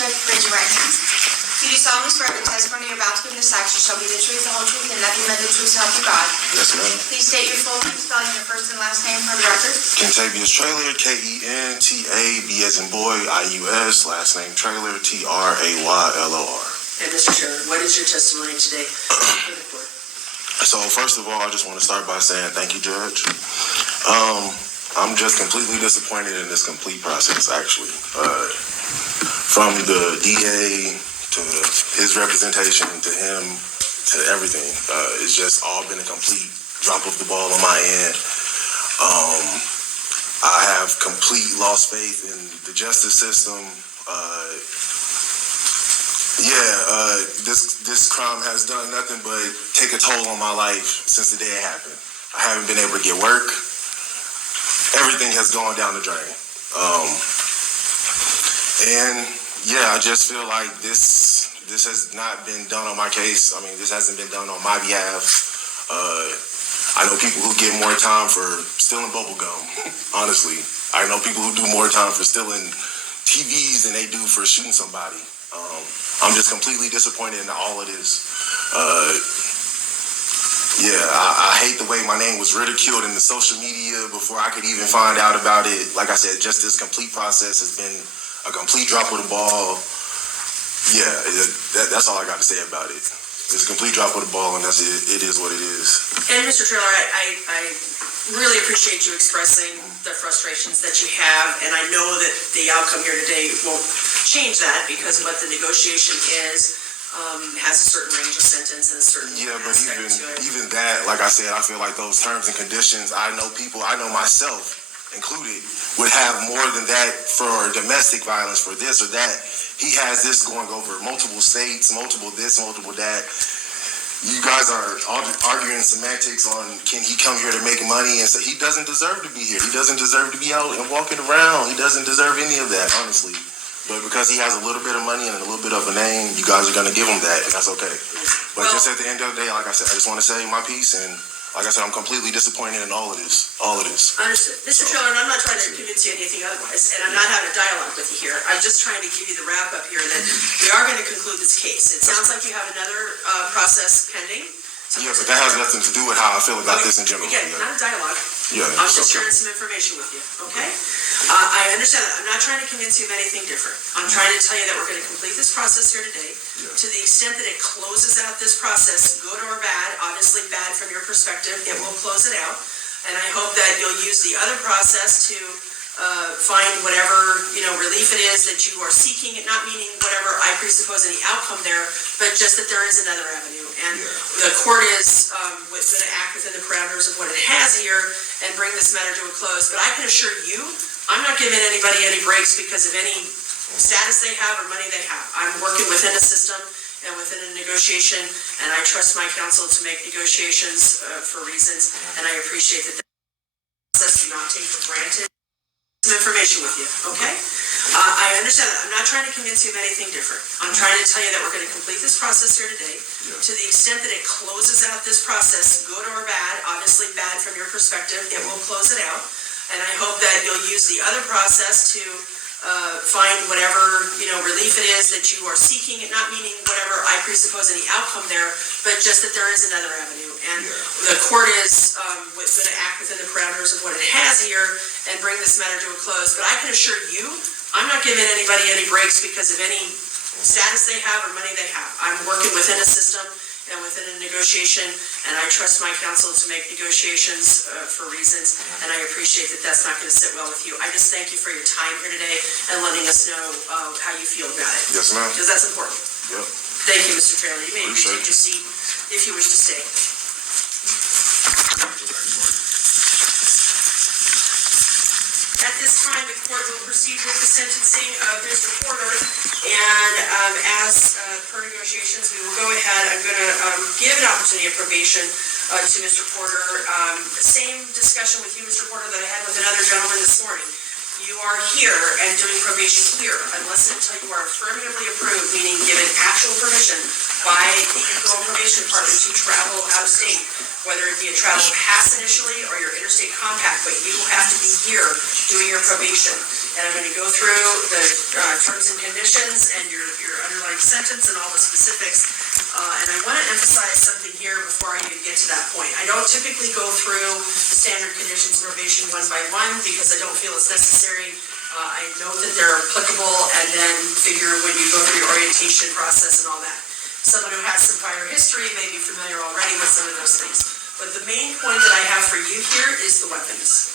Church, raise your right hand. Do you solemnly swear the testimony you're about to give in this action shall be the truth, the whole truth, and nothing but the truth so help you God? Yes, ma'am. Please state your full name, spelling your first and last name for the record. Kentavious Trailer, Kenta, B as in boy, IUS, last name Trailer, TRAYLOR. And Mr. Trailer, what is your testimony today for the court? So first of all, I just want to start by saying thank you, Judge. I'm just completely disappointed in this complete process, actually. From the DA to his representation to him to everything. It's just all been a complete drop of the ball on my end. I have complete lost faith in the justice system. This crime has done nothing but take a toll on my life since the day it happened. I haven't been able to get work. Everything has gone down the drain. I just feel like this has not been done on my case. I mean, this hasn't been done on my behalf. I know people who get more time for stealing bubble gum, honestly. I know people who do more time for stealing TVs than they do for shooting somebody. I'm just completely disappointed in all of this. I hate the way my name was ridiculed in the social media before I could even find out about it. Like I said, just this complete process has been a complete drop of the ball. That's all I got to say about it. It's a complete drop of the ball, and that's it. It is what it is. And Mr. Trailer, I really appreciate you expressing the frustrations that you have, and I know that the outcome here today won't change that because what the negotiation is has a certain range of sentence and a certain aspect to it. Even that, like I said, I feel like those terms and conditions, I know myself included, would have more than that for domestic violence, for this or that. He has this going over multiple states, multiple this, multiple that. You guys are arguing semantics on can he come here to make money, and so he doesn't deserve to be here. He doesn't deserve to be out and walking around. He doesn't deserve any of that, honestly. But because he has a little bit of money and a little bit of a name, you guys are going to give him that, and that's okay. But just at the end of the day, like I said, I just want to say my piece, and like I said, I'm completely disappointed in all of this. Understood. Mr. Trailer, and I'm not trying to convince you anything otherwise, and I'm not having a dialogue with you here. I'm just trying to give you the wrap-up here that we are going to conclude this case. It sounds like you have another process pending. Yeah, but that has nothing to do with how I feel about this in general. Again, not a dialogue. Yeah, I'm just sharing some information with you, okay? I understand that. I'm not trying to convince you of anything different. I'm trying to tell you that we're going to complete this process here today. Yeah. To the extent that it closes out this process, good or bad, obviously bad from your perspective, it will close it out. And I hope that you'll use the other process to find whatever relief it is that you are seeking, not meaning whatever I presuppose any outcome there, but just that there is another avenue. And the court is going to act within the parameters of what it has here and bring this matter to a close. But I can assure you, I'm not giving anybody any breaks because of any status they have or money they have. I'm working within a system and within a negotiation, and I trust my counsel to make negotiations for reasons, and I appreciate that the process do not take for granted. Some information with you, okay? I understand that. I'm not trying to convince you of anything different. I'm trying to tell you that we're going to complete this process here today. Yeah. To the extent that it closes out this process, good or bad, obviously bad from your perspective, it will close it out. And I hope that you'll use the other process to find whatever relief it is that you are seeking, not meaning whatever I presuppose any outcome there, but just that there is another avenue. And the court is going to act within the parameters of what it has here and bring this matter to a close. But I can assure you, I'm not giving anybody any breaks because of any status they have or money they have. I'm working within a system and within a negotiation, and I trust my counsel to make negotiations for reasons, and I appreciate that that's not going to sit well with you. I just thank you for your time here today and letting us know how you feel about it. Yes, ma'am. Because that's important. Yep. Thank you, Mr. Trailer. You may retake your seat if you wish to stay. At this time, the court will proceed with the sentencing of Mr. Porter, and as per negotiations, we will go ahead. I'm going to give an opportunity of probation to Mr. Porter. The same discussion with you, Mr. Porter, that I had with another gentleman this morning. You are here and doing probation here unless and until you are affirmatively approved, meaning given actual permission by the Federal Probation Department to travel out of state, whether it be a travel pass initially or your interstate compact, but you have to be here doing your probation. And I'm going to go through the terms and conditions conditions and your underlying sentence and all the specifics. And I want to emphasize something here before I even get to that point. I don't typically go through the standard conditions of probation one by one because I don't feel it's necessary. I know that they're applicable and then figure when you go through your orientation process and all that. Someone who has some prior history may be familiar already with some of those things. But the main point that I have for you here is the weapons,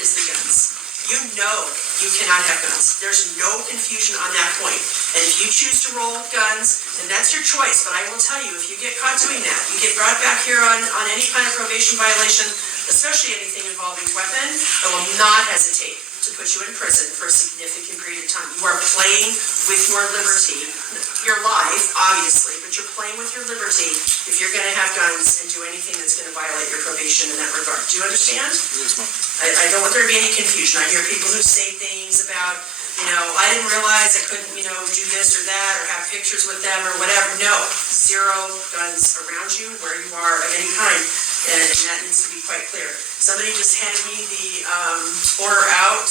is the guns. You know you cannot have guns. There's no confusion on that point. And if you choose to roll with guns, then that's your choice. But I will tell you, if you get caught doing that, you get brought back here on any kind of probation violation, especially anything involving weapon, I will not hesitate to put you in prison for a significant period of time. You are playing with your liberty, your life, obviously, but you're playing with your liberty if you're going to have guns and do anything that's going to violate your probation in that regard. Do you understand? Yes, ma'am. I don't want there to be any confusion. I hear people who say things about, I didn't realize I couldn't, do this or that or have pictures with them or whatever. No, 0 guns around you where you are of any kind. And that needs to be quite clear. Somebody just handed me the order out,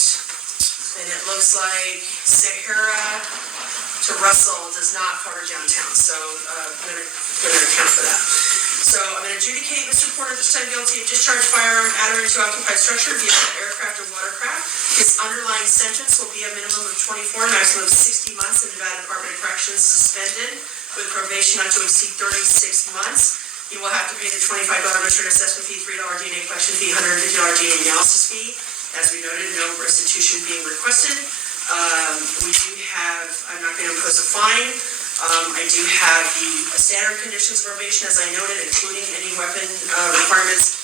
and it looks like Sahara to Russell does not cover downtown. So I'm gonna account for that. So I'm going to adjudicate Mr. Porter this time guilty of discharge firearm at or into occupied structure via aircraft or watercraft. His underlying sentence will be a minimum of 24, maximum of 60 months in Nevada Department of Corrections, suspended with probation not to exceed 36 months. He will have to pay the $25 return assessment fee, $3 DNA question fee, $150 DNA analysis fee. As we noted, no restitution being requested. We do have, I'm not going to impose a fine. I do have the standard conditions of probation, as I noted, including any weapon requirements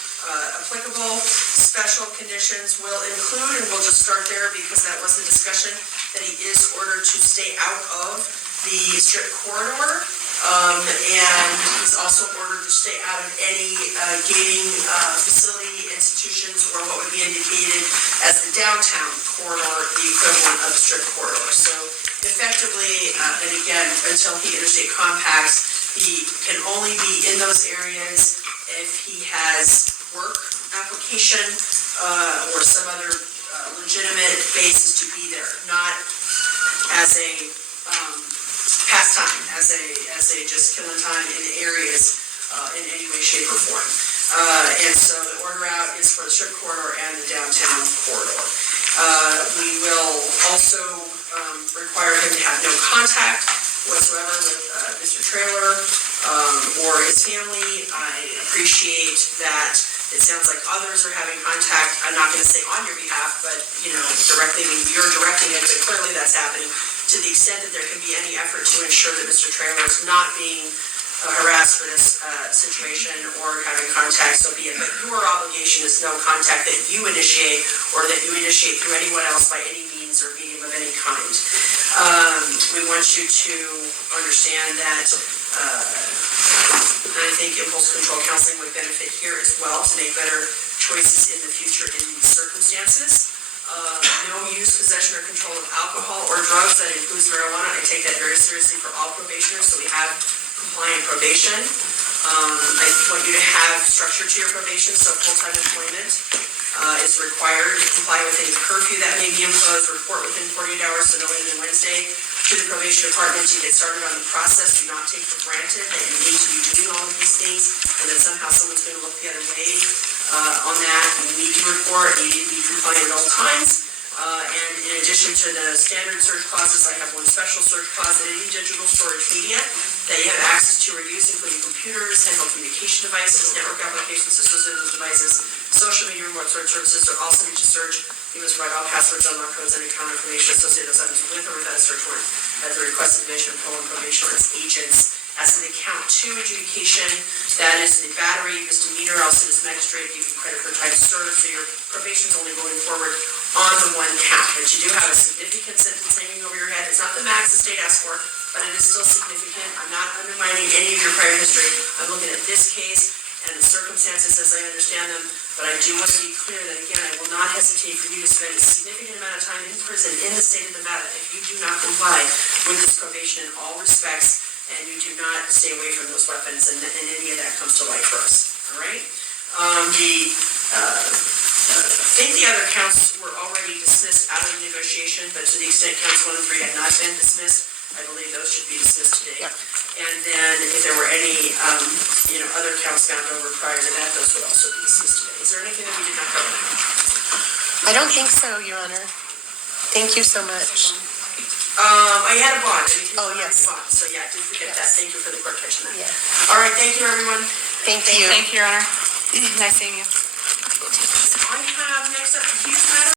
applicable. Special conditions will include, and we'll just start there because that was the discussion, that he is ordered to stay out of the strip corridor, and he's also ordered to stay out of any gaming facility, institutions, or what would be indicated as the downtown corridor, the equivalent of the strip corridor. So effectively, and again, until he interstate compacts, he can only be in those areas if he has work application or some other legitimate basis to be there, not as a pastime, as a just killing time in the areas in any way, shape, or form. And so the order out is for the strip corridor and the downtown corridor. We will also require him to have no contact whatsoever with Mr. Traylor or his family. I appreciate that it sounds like others are having contact. I'm not going to say on your behalf, but directly, I mean, you're directing it, but clearly that's happening. To the extent that there can be any effort to ensure that Mr. Traylor is not being harassed for this situation or having contact, so be it. But your obligation is no contact that you initiate or that you initiate through anyone else by any means or medium of any kind. We want you to understand that I think impulse control counseling would benefit here as well to make better choices in the future in these circumstances. No use, possession, or control of alcohol or drugs, that includes marijuana. I take that very seriously for all probationers, so we have compliant probation. I want you to have structure to your probation, so full-time employment is required. Comply with any curfew that may be imposed. Report within 48 hours, so no later than Wednesday, to the probation department to get started on the process. Do not take for granted that you need to be doing all of these things and that somehow someone's going to look the other way on that. You need to report. You need to be compliant at all times. And in addition to the standard search clauses, I have one special search clause that any digital storage media that you have access to or use, including computers, handheld communication devices, network applications associated with those devices, social media, remote search services are also need to search. You must provide all passwords, unlock codes, and account information associated with those items with or without a search warrant at the request of division of parole and probation or its agents. As to the count 2 adjudication, that is the battery misdemeanor, also as magistrate, give you credit for time served, so your probation is only going forward on the 1 count. But you do have a significant sentence hanging over your head. It's not the max the state asked for, but it is still significant. I'm not undermining any of your prior history. I'm looking at this case and the circumstances as I understand them, but I do want to be clear that, again, I will not hesitate for you to spend a significant amount of time in prison in the state of Nevada if you do not comply with this probation in all respects and you do not stay away from those weapons and any of that comes to light for us, all right? I think the other counts were already dismissed out of the negotiation, but to the extent counts 1 and 3 had not been dismissed, I believe those should be dismissed today. Yep. And then if there were any, other counts found over prior to that, those would also be dismissed today. Is there anything that we did not cover? I don't think so, Your Honor. Thank you so much. I had a bond. Oh, yes. Bond. So yeah, I did forget that. Thank you for the court catching that. Yeah. All right, thank you, everyone. Thank you. Thank you, Your Honor. Nice seeing you. I have next up the Hughes matter.